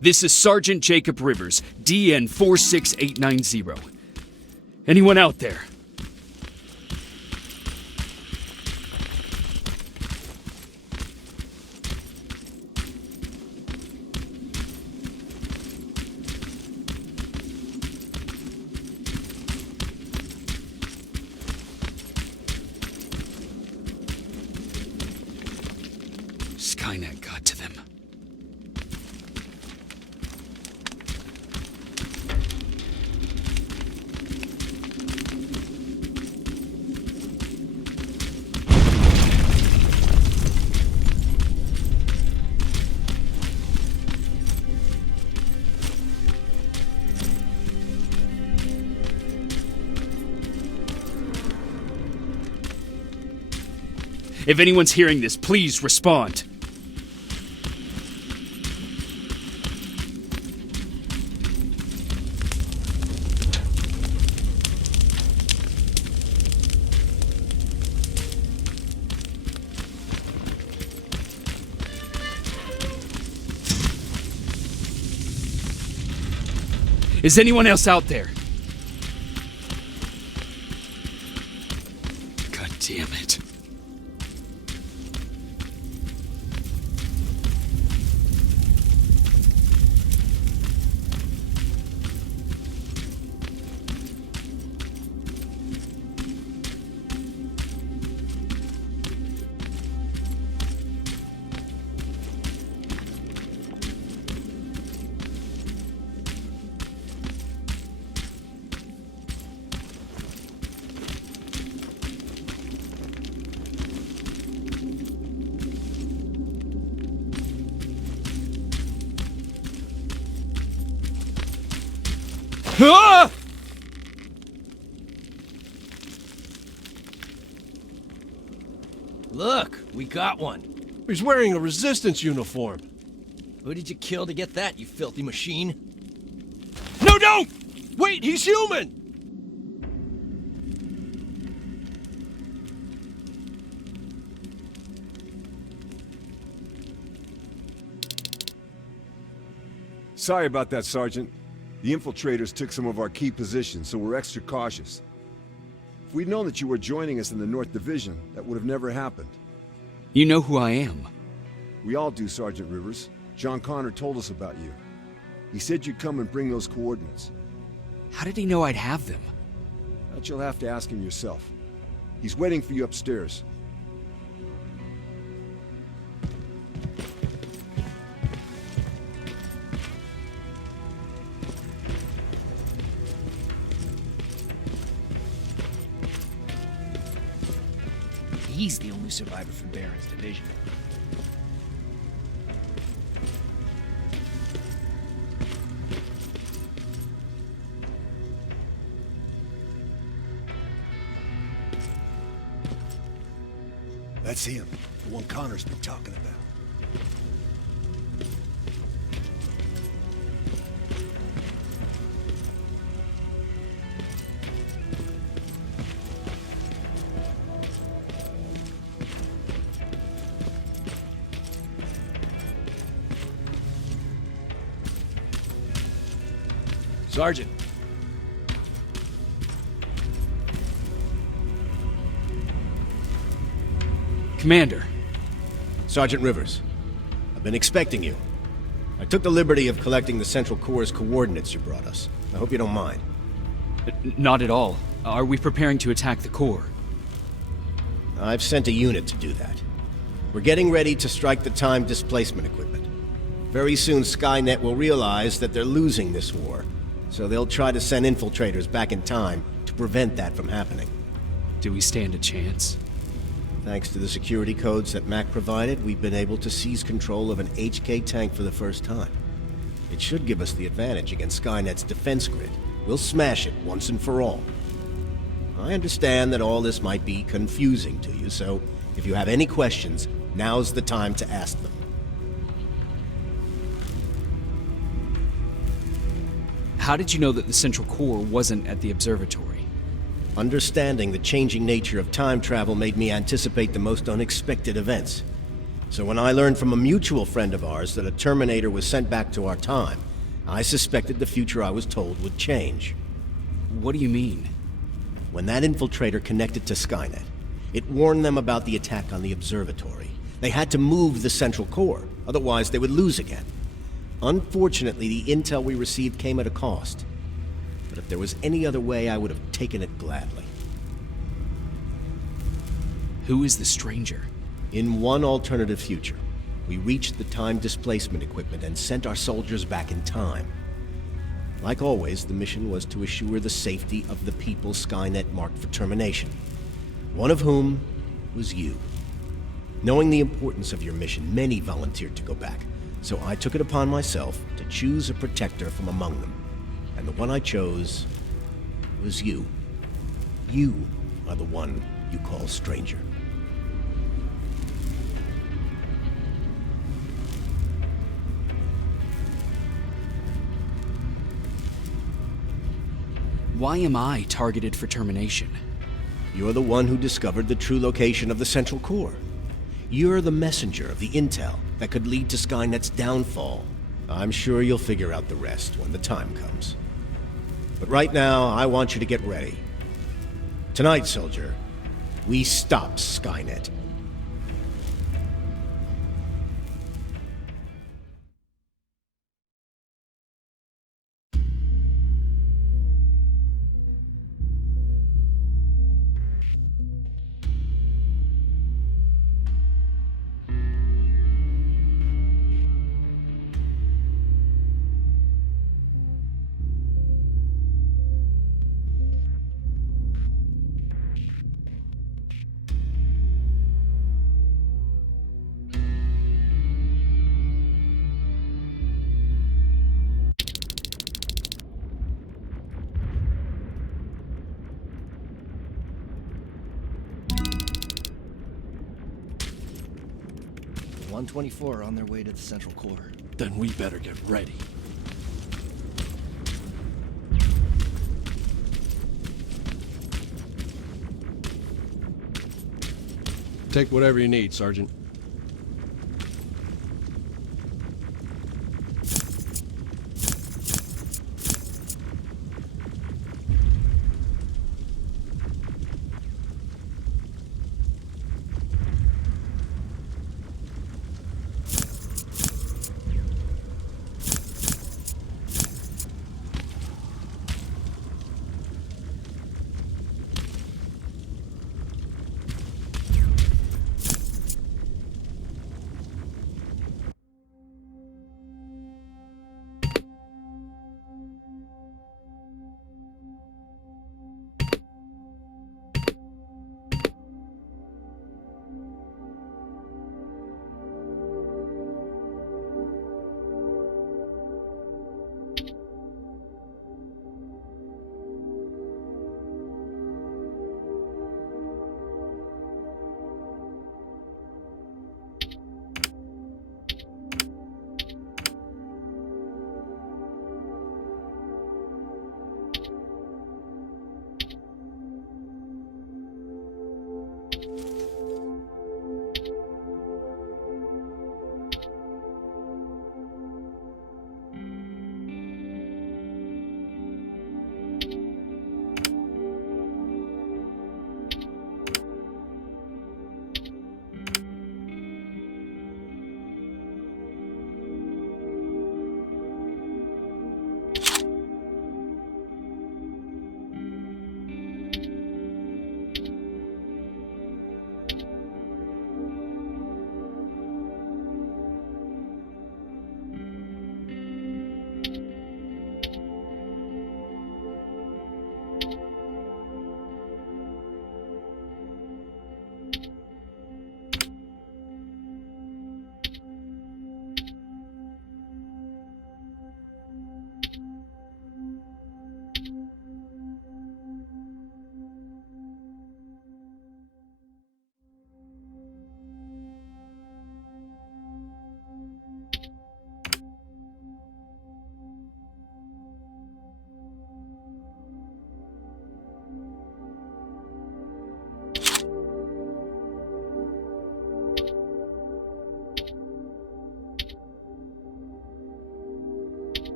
This is Sergeant Jacob Rivers, DN 46890. Anyone out there? Skynet got to them. If anyone's hearing this, please respond. Is anyone else out there? God damn it. Ah! Look, we got one. He's wearing a Resistance uniform. Who did you kill to get that, you filthy machine? No, don't! Wait, he's human! Sorry about that, Sergeant. The infiltrators took some of our key positions, so we're extra cautious. If we'd known that you were joining us in the North Division, that would have never happened. You know who I am. We all do, Sergeant Rivers. John Connor told us about you. He said you'd come and bring those coordinates. How did he know I'd have them? That you'll have to ask him yourself. He's waiting for you upstairs. He's the only survivor from Baron's division. That's him, the one Connor's been talking about. Sergeant. Commander. Sergeant Rivers, I've been expecting you. I took the liberty of collecting the Central Core's coordinates you brought us. I hope you don't mind. Not at all. Are we preparing to attack the core? I've sent a unit to do that. We're getting ready to strike the time displacement equipment. Very soon Skynet will realize that they're losing this war, so they'll try to send infiltrators back in time to prevent that from happening. Do we stand a chance? Thanks to the security codes that Mac provided, we've been able to seize control of an HK tank for the first time. It should give us the advantage against Skynet's defense grid. We'll smash it once and for all. I understand that all this might be confusing to you, so if you have any questions, now's the time to ask them. How did you know that the Central Core wasn't at the observatory? Understanding the changing nature of time travel made me anticipate the most unexpected events. So when I learned from a mutual friend of ours that a Terminator was sent back to our time, I suspected the future I was told would change. What do you mean? When that infiltrator connected to Skynet, it warned them about the attack on the observatory. They had to move the central core, otherwise they would lose again. Unfortunately, the intel we received came at a cost. But if there was any other way, I would have taken it gladly. Who is the stranger? In one alternative future, we reached the time displacement equipment and sent our soldiers back in time. Like always, the mission was to assure the safety of the people Skynet marked for termination. One of whom was you. Knowing the importance of your mission, many volunteered to go back, so I took it upon myself to choose a protector from among them. And the one I chose was you. You are the one you call stranger. Why am I targeted for termination? You're the one who discovered the true location of the central core. You're the messenger of the intel that could lead to Skynet's downfall. I'm sure you'll figure out the rest when the time comes. But right now, I want you to get ready. Tonight, soldier, we stop Skynet. "124 on their way to the central core." Then we better get ready. Take whatever you need, Sergeant.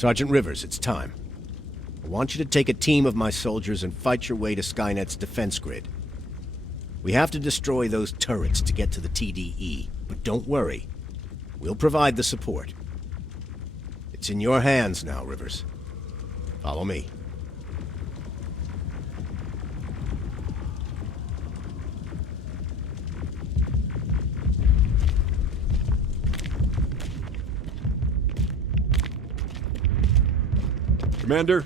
Sergeant Rivers, it's time. I want you to take a team of my soldiers and fight your way to Skynet's defense grid. We have to destroy those turrets to get to the TDE, but don't worry. We'll provide the support. It's in your hands now, Rivers. Follow me. Commander?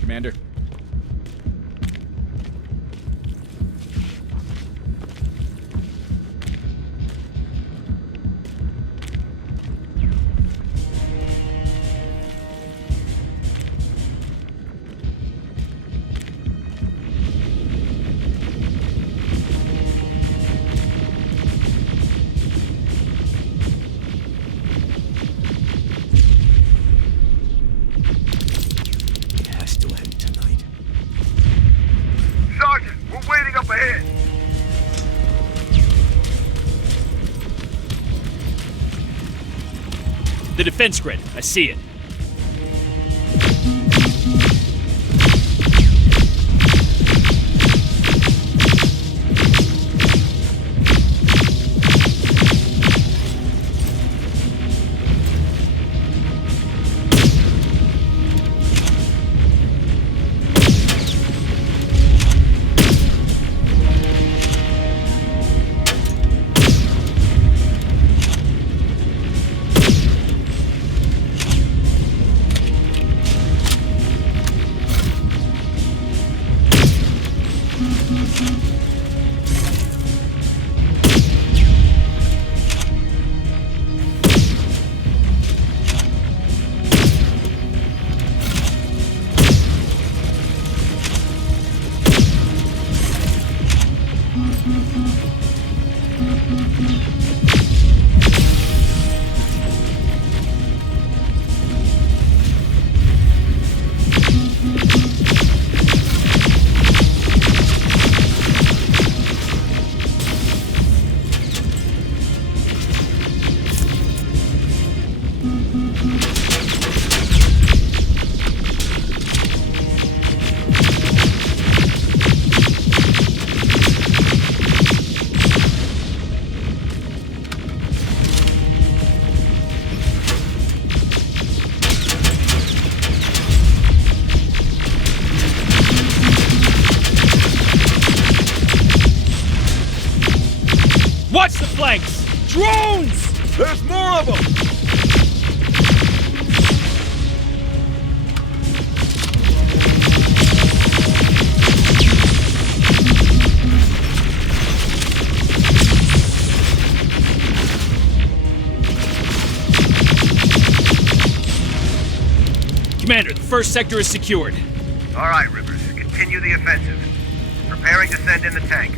Commander. The defense grid. I see it. Watch the flanks! Drones! There's more of them! Commander, the first sector is secured. All right, Rivers. Continue the offensive. Preparing to send in the tank.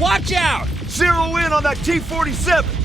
Watch out! Zero in on that T-47!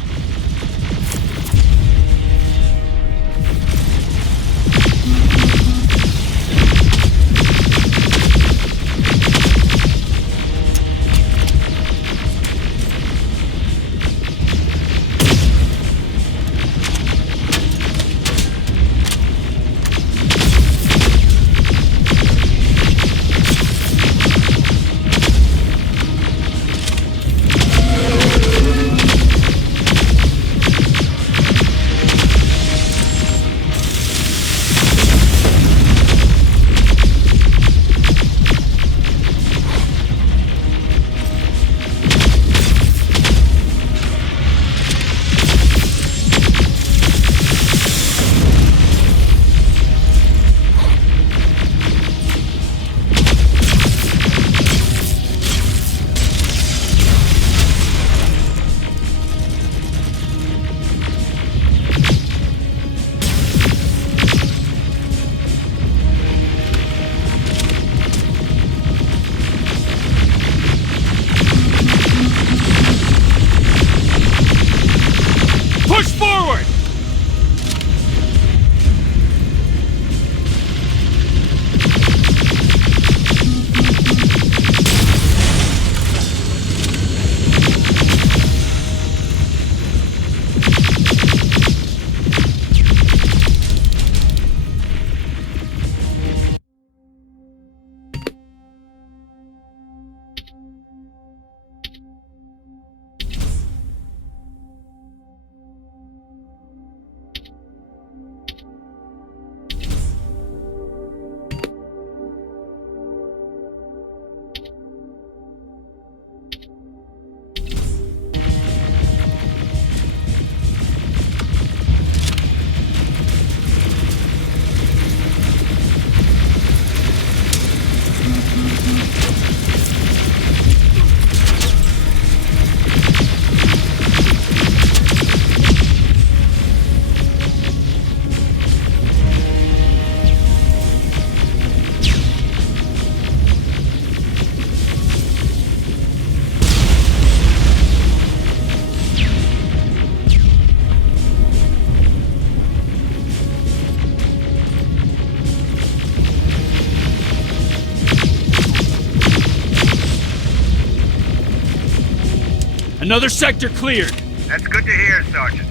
Another sector cleared. That's good to hear, Sergeant.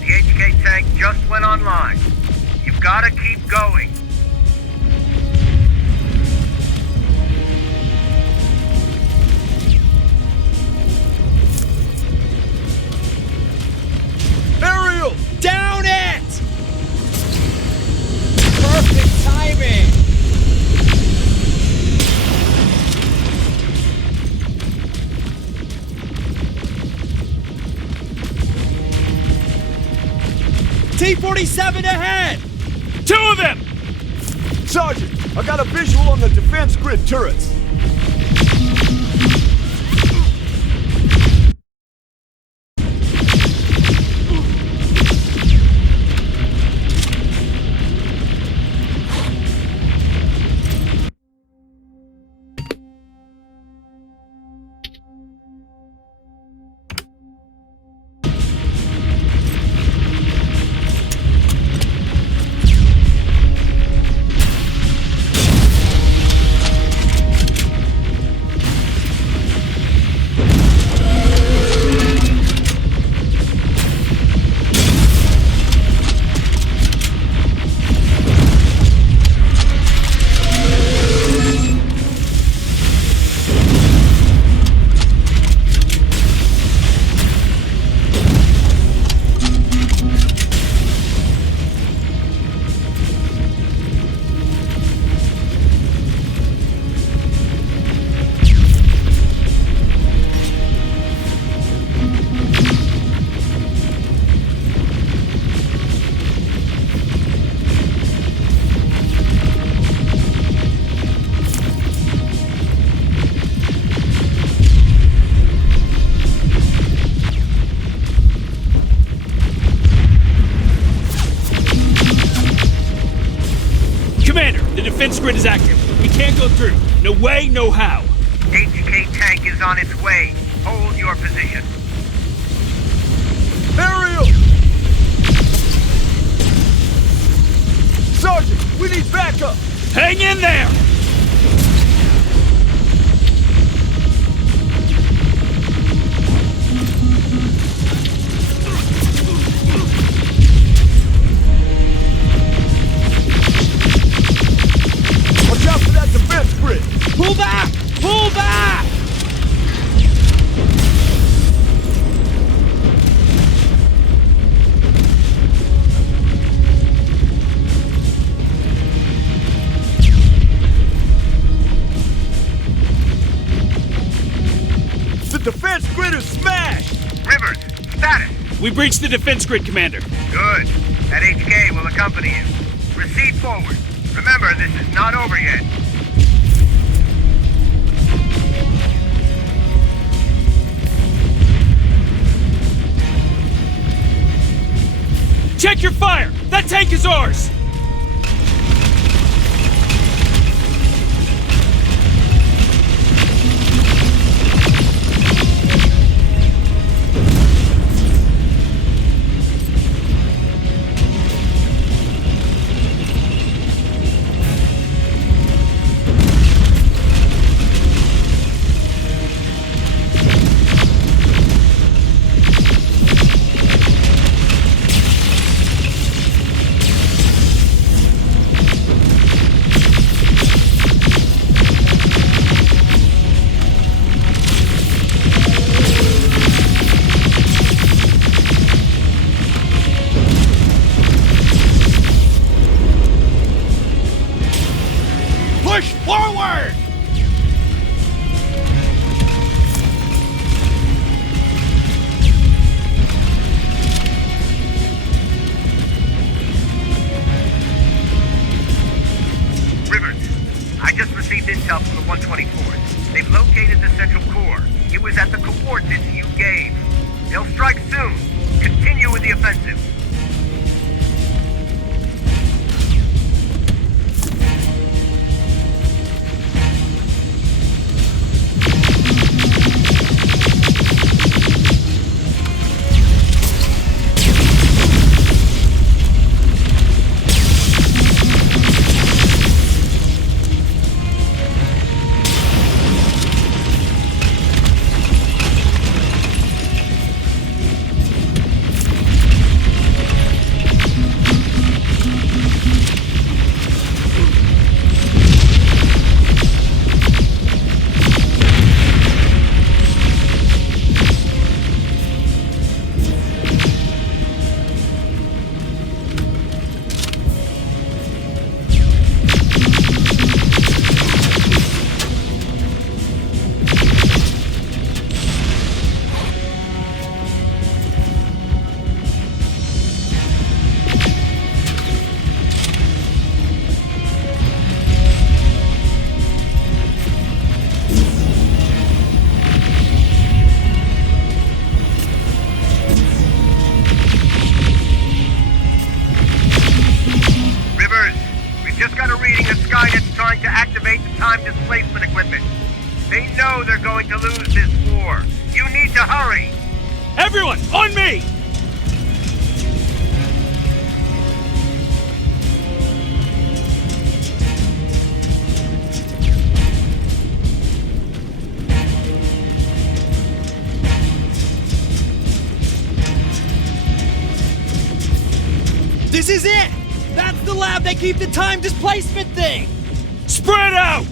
The HK tank just went online. You've gotta keep going. Aerial! Down it! Perfect timing! T-47 ahead! Two of them! Sergeant, I got a visual on the defense grid turrets. defense grid is active. We can't go through. No way, no how. HK tank is on its way. Hold your position. Aerial! Sergeant, we need backup! Hang in there! Watch out for that defense grid! Pull back! Pull back! The defense grid is smashed! Rivers, status. We breached the defense grid, Commander. Good. That HK will accompany you. Proceed forward. Remember, this is not over yet. Check your fire! That tank is ours! Push forward! Rivers, I just received intel from the 124th. They've located the central core. It was at the coordinates you gave. They'll strike soon. Continue with the offensive. Skynet's trying to activate the time displacement equipment. They know they're going to lose this war. You need to hurry! Everyone, on me! This is it! That's the lab they keep the time displacement thing! Spread out!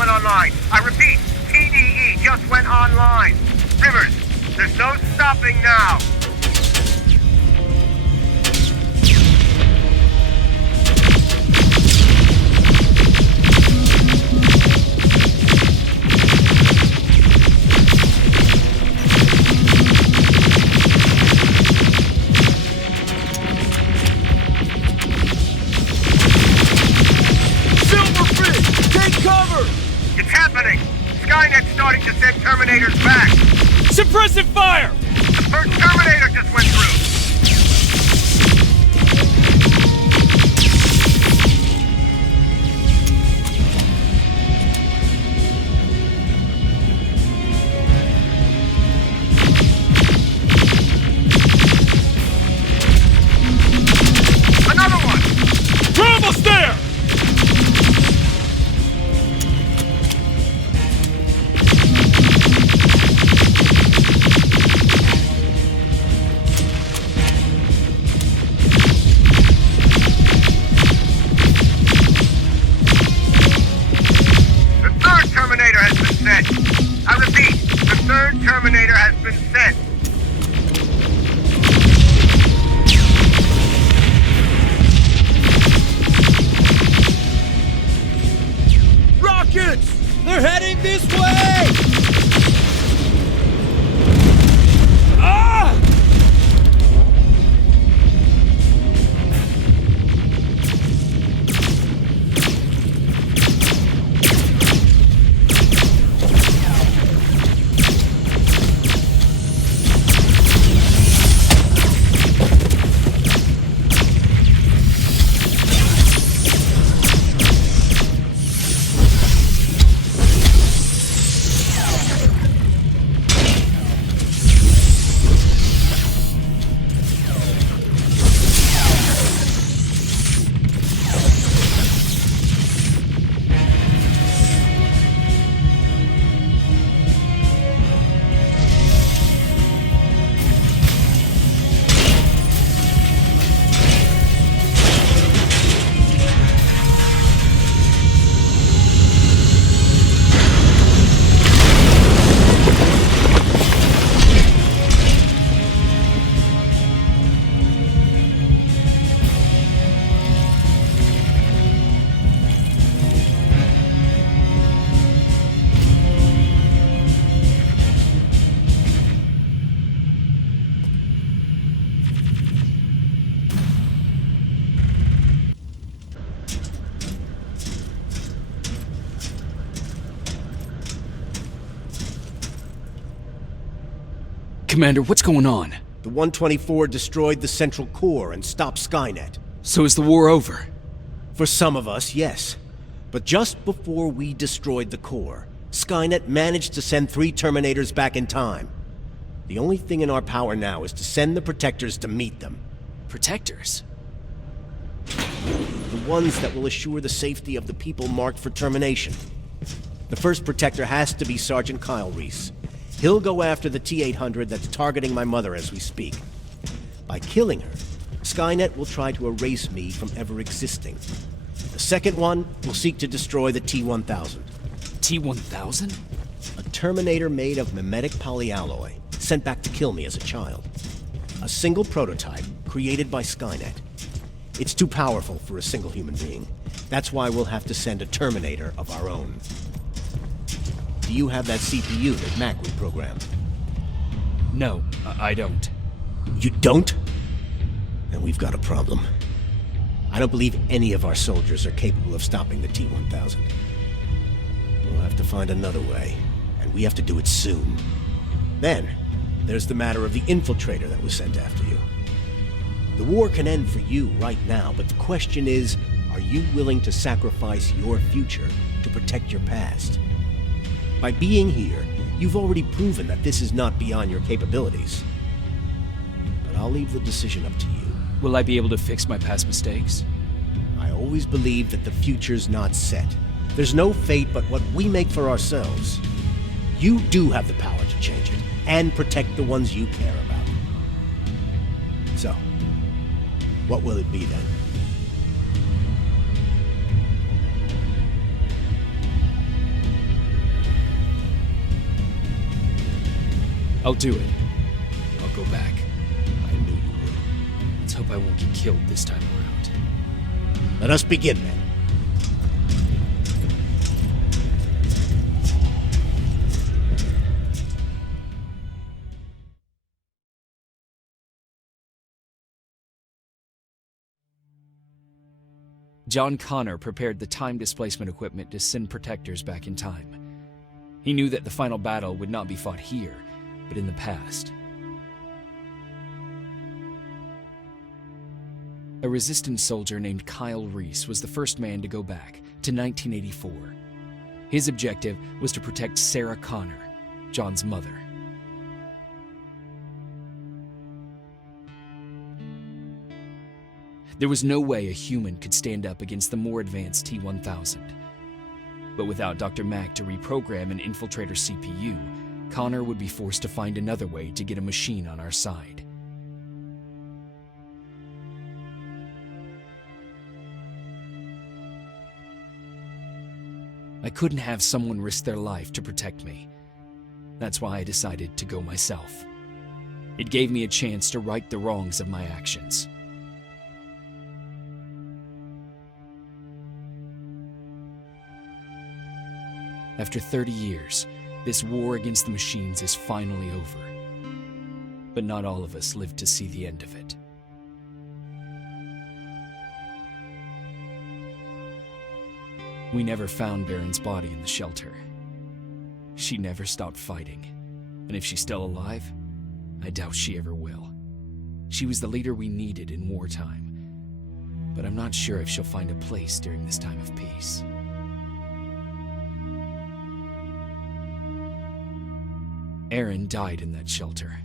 Online. I repeat, TDE just went online. Rivers, there's no stopping now. It's happening! Skynet's starting to send Terminators back! Suppressive fire! The first Terminator just went through! Another one! Travel stare! third Terminator has been sent. Rockets! They're heading this way! Ah! Commander, what's going on? The 124 destroyed the central core and stopped Skynet. So is the war over? For some of us, yes. But just before we destroyed the core, Skynet managed to send 3 Terminators back in time. The only thing in our power now is to send the Protectors to meet them. Protectors? The ones that will assure the safety of the people marked for termination. The first Protector has to be Sergeant Kyle Reese. He'll go after the T-800 that's targeting my mother as we speak. By killing her, Skynet will try to erase me from ever existing. The second one will seek to destroy the T-1000. T-1000? A Terminator made of mimetic polyalloy, sent back to kill me as a child. A single prototype created by Skynet. It's too powerful for a single human being. That's why we'll have to send a Terminator of our own. Do you have that CPU that Mac reprogrammed? No, I don't. You don't? Then we've got a problem. I don't believe any of our soldiers are capable of stopping the T-1000. We'll have to find another way, and we have to do it soon. Then, there's the matter of the infiltrator that was sent after you. The war can end for you right now, but the question is, are you willing to sacrifice your future to protect your past? By being here, you've already proven that this is not beyond your capabilities. But I'll leave the decision up to you. Will I be able to fix my past mistakes? I always believe that the future's not set. There's no fate but what we make for ourselves. You do have the power to change it, and protect the ones you care about. So, what will it be then? I'll do it. I'll go back. I knew you would. Let's hope I won't get killed this time around. Let us begin then. John Connor prepared the time displacement equipment to send Protectors back in time. He knew that the final battle would not be fought here, but in the past. A Resistance soldier named Kyle Reese was the first man to go back to 1984. His objective was to protect Sarah Connor, John's mother. There was no way a human could stand up against the more advanced T-1000. But without Dr. Mack to reprogram an infiltrator CPU, Connor would be forced to find another way to get a machine on our side. I couldn't have someone risk their life to protect me. That's why I decided to go myself. It gave me a chance to right the wrongs of my actions. After 30 years, this war against the machines is finally over. But not all of us lived to see the end of it. We never found Baron's body in the shelter. She never stopped fighting, and if she's still alive, I doubt she ever will. She was the leader we needed in wartime, but I'm not sure if she'll find a place during this time of peace. Erin died in that shelter.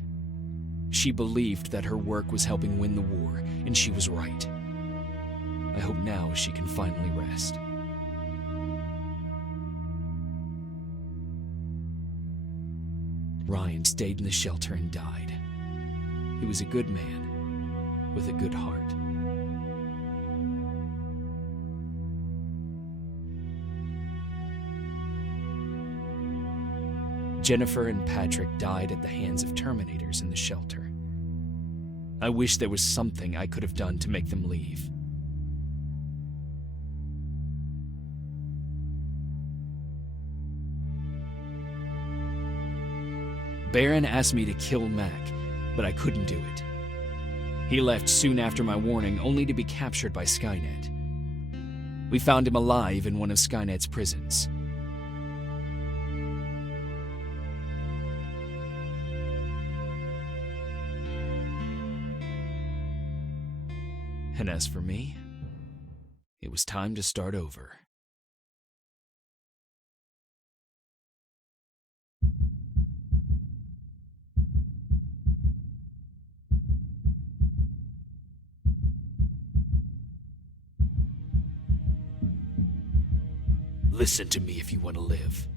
She believed that her work was helping win the war, and she was right. I hope now she can finally rest. Ryan stayed in the shelter and died. He was a good man with a good heart. Jennifer and Patrick died at the hands of Terminators in the shelter. I wish there was something I could have done to make them leave. Baron asked me to kill Mac, but I couldn't do it. He left soon after my warning, only to be captured by Skynet. We found him alive in one of Skynet's prisons. And as for me, it was time to start over. Listen to me if you want to live.